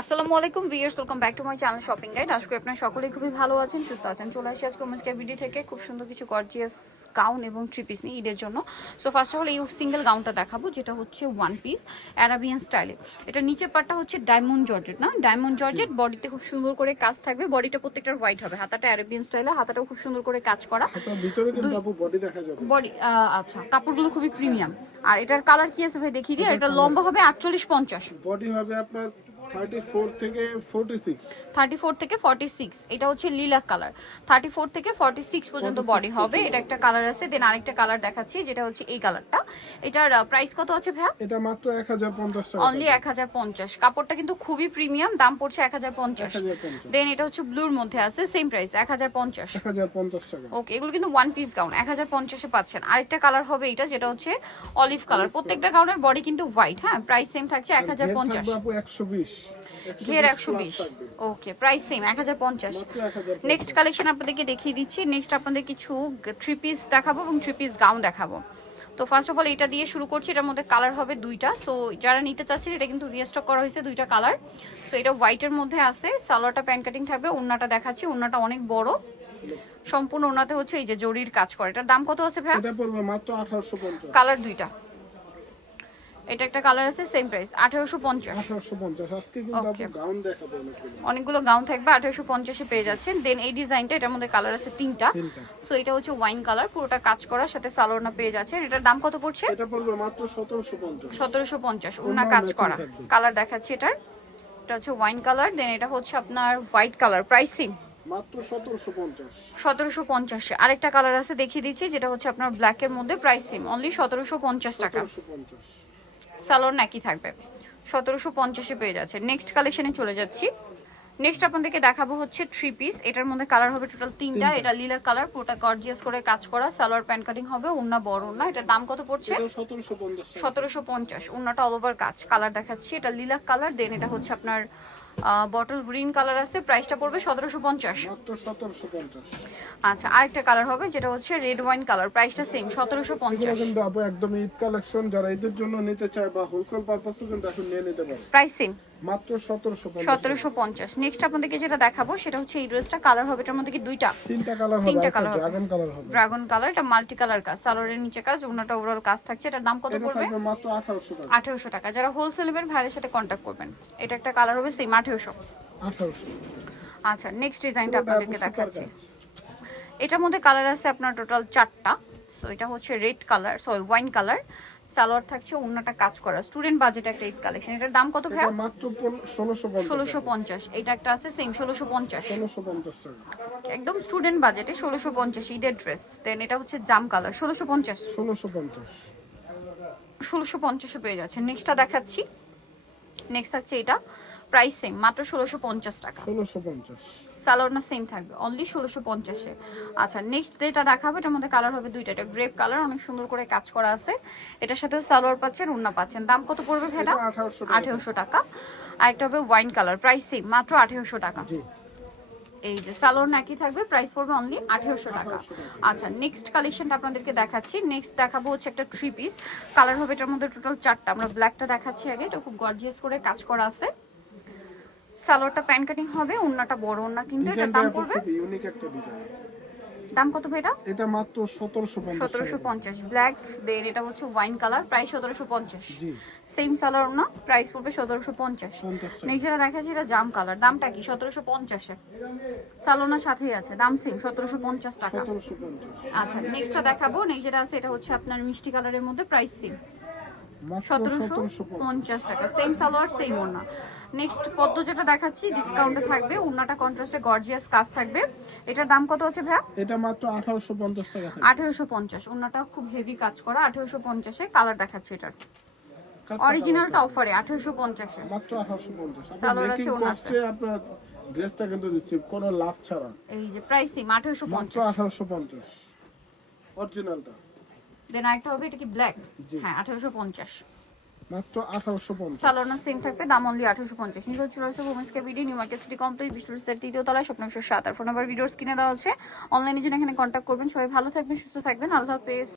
আসসালামু আলাইকুম viewers, welcome back to my channel shopping guide. আজকে আপনারা সকলেই খুবই ভালো আছেন, সুস্থ আছেন। চলে আসি আজকে ওমেন্স কেয়ার ভিডিও থেকে খুব সুন্দর কিছু গর্জিয়াস গাউন এবং থ্রি পিস নিয়ে ঈদের জন্য। সো ফার্স্ট অফ অল এই সিঙ্গেল গাউনটা দেখাবো, যেটা হচ্ছে ওয়ান পিস অ্যারাবিয়ান স্টাইলে। এটা নিচের পার্টটা হচ্ছে ডায়মন্ড জর্জেট, না ডায়মন্ড জর্জেট, বডিতে খুব সুন্দর করে কাজ থাকবে। বডিটা প্রত্যেকটার হোয়াইট হবে, হাতাটা অ্যারাবিয়ান স্টাইলে, হাতাটাও খুব সুন্দর করে কাজ করা। ভিতরে কিন্তু আপু বডি দেখা যাবে, বডি আচ্ছা, কাপড়গুলো খুবই প্রিমিয়াম। আর এটার কালার কি আছে ভাই দেখিয়ে দিই। এটা লম্বা হবে 48-50, বডি হবে আপনার 34 থেকে 46। 34 থেকে 46, এটা হচ্ছে লিলাক কালার। 34 থেকে 46 পর্যন্ত বডি হবে। এটা একটা কালার আছে, দেন আরেকটা কালার দেখাচ্ছি, যেটা হচ্ছে এই কালারটা। এটার প্রাইস কত আছে ভাইয়া? এটা মাত্র 1050 টাকা, অনলি 1050। কাপড়টা কিন্তু খুবই প্রিমিয়াম, দাম পড়ছে 1050। দেন এটা হচ্ছে ব্লুর মধ্যে আছে, সেম প্রাইস 1050 টাকা। ওকে, এগুলো কিন্তু ওয়ান পিস গাউন 1050 এ পাচ্ছেন। আরেকটা কালার হবে এটা, যেটা হচ্ছে অলিভ কালার। প্রত্যেকটা গাউনের বডি কিন্তু হোয়াইট। হ্যাঁ, প্রাইস সেম থাকছে 1050। আপু 120, ঘের 120। ওকে, প্রাইস সেম 1050। নেক্সট কালেকশন আপনাদেরকে দেখিয়ে দিচ্ছি। নেক্সট আপনাদের কিছু থ্রি পিস দেখাবো এবং থ্রি পিস গাউন দেখাবো। তো ফার্স্ট অফ অল এটা দিয়ে শুরু করছি। এটার মধ্যে কালার হবে দুইটা। সো যারা নিতে চাচ্ছেন, এটা কিন্তু রিস্টক করা হয়েছে দুইটা কালার। সো এটা হোয়াইটের মধ্যে আছে, সালোয়ারটা প্যান্ট কাটিং থাকবে। ওন্নাটা দেখাচ্ছি, ওন্নাটা অনেক বড়, সম্পূর্ণ ওন্নাতে হচ্ছে এই যে জরির কাজ করে। এটার দাম কত আছে ভাই? এটা পড়বে মাত্র 1850। কালার দুইটা, এটা একটা কালার আছে, সেম প্রাইস 1850। আজকে কিন্তু আপু গাউন দেখাবো অনেকগুলো গাউন থাকবে, 1850 এ পেয়ে যাচ্ছেন। দেন এই ডিজাইনটা, এটার মধ্যে কালার আছে তিনটা। সো এটা হচ্ছে ওয়াইন কালার, পুরোটা কাজ করার সাথে সালোয়ারটা পেয়ে যাচ্ছেন। এটার দাম কত পড়ছে? এটা পড়বে মাত্র 1750। 1750, ওনা কাজ করা। কালার দেখাচ্ছি এটার, এটা হচ্ছে ওয়াইন কালার। দেন এটা হচ্ছে আপনার হোয়াইট কালার, প্রাইসিং মাত্র 1750। 1750। আরেকটা কালার আছে দেখিয়ে দিচ্ছি, যেটা হচ্ছে আপনার ব্ল্যাক এর মধ্যে, প্রাইসিং অনলি 1750 টাকা। সালোয়ার নাকি থাকবে, 1750 এ পেয়ে যাচ্ছে। নেক্সট কালেকশনে চলে যাচ্ছি। নেক্সট আপনাদেরকে দেখাবো হচ্ছে থ্রি পিস। এটার মধ্যে কালার হবে টোটাল তিনটা। এটা লিলা কালার, পুরোটা গর্জিয়াস করে কাজ করা। সালোয়ার প্যান্ট কাটিং হবে, ওন্না বড় ওন্না। এটার দাম কত পড়ছে? 1750। ওন্নাটা অল ওভার কাজ। কালার দেখাচ্ছি, এটা লিলা কালার। দেন এটা হচ্ছে আপনার বটল গ্রিন কালার আছে, প্রাইসটা পড়বে 1750। মাত্র 1750। আচ্ছা, আরেকটা কালার হবে, যেটা হচ্ছে রেড ওয়াইন কালার, প্রাইসটা সেম 1750। কিন্তু আপু একদম ঈদ কালেকশন, যারা ঈদের জন্য নিতে চায় বা হোলসেল পারপাসও কিন্তু এখন নিয়ে নিতে পারে। প্রাইস সেম মাত্র 1750। নেক্সট আপনাদেরকে যেটা দেখাবো, সেটা হচ্ছে এই ড্রেসটা। কালার হবে এটার মধ্যে কি দুইটা? তিনটা কালার হবে। তিনটা কালার, ড্রাগন কালার হবে। ড্রাগন কালার, এটা মাল্টি কালার কাজ। সালোয়ারের নিচে কাজ, ওন্নাটা ওভারঅল কাজ থাকছে। এটার দাম কত পড়বে? এটা মাত্র 1800 টাকা। 1800 টাকা। যারা হোলসেল নেবেন ভাইয়ের সাথে কন্টাক্ট করবেন। এটা একটা কালার হবে সেম 1800। আচ্ছা, নেক্সট ডিজাইনটা আপনাদেরকে দেখাচ্ছি। এটার মধ্যে কালার আছে আপনার টোটাল 4টা। সো এটা হচ্ছে red colour, sorry wine colour. Salwar থাকছে, ওন্নাটা কাজ করা। স্টুডেন্ট বাজেট একটা ঈদ কালেকশন। এটার দাম কত ভাই? মাত্র 1650। 1650। এটা একটা আছে সেম 1650। 1650 টাকা। একদম স্টুডেন্ট বাজেটে 1650 ঈদের ড্রেস। দেন এটা হচ্ছে জাম কালার, 1650। 1650 এ পেয়ে যাচ্ছে। নেক্সটটা দেখাচ্ছি। নেক্সট থাকছে এটা, প্রাইস সেম, মাত্র 1650 টাকা। 1650। সালোয়ার না সেম থাকবে, অনলি 1650 এ। আচ্ছা, নেক্সট যেটা দেখাবো, এটার মধ্যে কালার হবে দুইটা। এটা গ্রেপ কালার, অনেক সুন্দর করে কাজ করা আছে। এটার সাথেও সালোয়ার পাচ্ছেন, ওন্না পাচ্ছেন। দাম কত পড়বে ভাইটা? 1800 টাকা। আর একটা হবে ওয়াইন কালার, প্রাইস সেম, মাত্র 1800 টাকা। এই যে সালোয়ার নাকি থাকবে, প্রাইস পড়বে অনলি 1800 টাকা। আচ্ছা, নেক্সট কালেকশনটা আপনাদেরকে দেখাচ্ছি। নেক্সট দেখাবো হচ্ছে একটা থ্রি পিস। কালার হবে এটার মধ্যে টোটাল 4টা। আমরা ব্ল্যাকটা দেখাচ্ছি আগে, এটা খুব গর্জিয়াস করে কাজ করা আছে। সালোয়ারটা প্যান্ট কাটিং হবে, ওন্নাটা বড় ওন্না, কিন্তু এটার দাম পড়বে, ইউনিক একটা ডিজাইন। দাম কত ভাই এটা? এটা মাত্র 1750। 1750 ব্ল্যাক। দেন এটা হচ্ছে ওয়াইন কালার, প্রাইস 1750। জি, সেম সালোয়ার না, প্রাইস পড়বে 1750। নেক্সট যেটা দেখাচ্ছি, এটা জাম কালার, দামটা কি? 1750 এ। সালোয়ার সাথেই আছে, দাম সেম 1750 টাকা। 1750। আচ্ছা, নেক্সটটা দেখাবো। নেক্সট যেটা আছে, এটা হচ্ছে আপনার মিষ্টি কালারের মধ্যে, প্রাইস সেম 1750 টাকা। সেম সালোয়ার সেম ওন্না। নেক্সট পদ্ম যেটা দেখাচ্ছি, ডিসকাউন্টে থাকবে। ওন্নাটা কন্ট্রাস্টে গর্জিয়াস কাজ থাকবে। এটার দাম কত আছে ভাইয়া? এটা মাত্র 1850 টাকা। 1850। ওন্নাটা খুব হেভি কাজ করা, 1850 এ। কালার দেখাচ্ছি এটার, অরিজিনালটা অফারে 1850 এ। মাত্র 1850। সালোয়ার আছে, ওন্না আছে। আপনার ড্রেসটা কিন্তু দিচ্ছি কোনো লাভ ছাড়া। এই যে প্রাইসিং 1850। 1850 অরিজিনালটা। দেন আরেকটা হবে, এটা কি ব্ল্যাক? হ্যাঁ, 1850। মাত্র 1850। সালোয়ার সেম থাকবে, দাম অনলি 1850। নিয়ে চলে আসতে women's care video, new market city complex, Bishnupur তৃতীয় তলায়, স্বপ্ন 7। আর ফোন নাম্বার ভিডিওস কিনে দেওয়া হচ্ছে। অনলাইনে জন্য এখানে কন্ট্যাক্ট করবেন। সবাই ভালো থাকবেন, সুস্থ থাকবেন। আল্লাহ হাফেজ।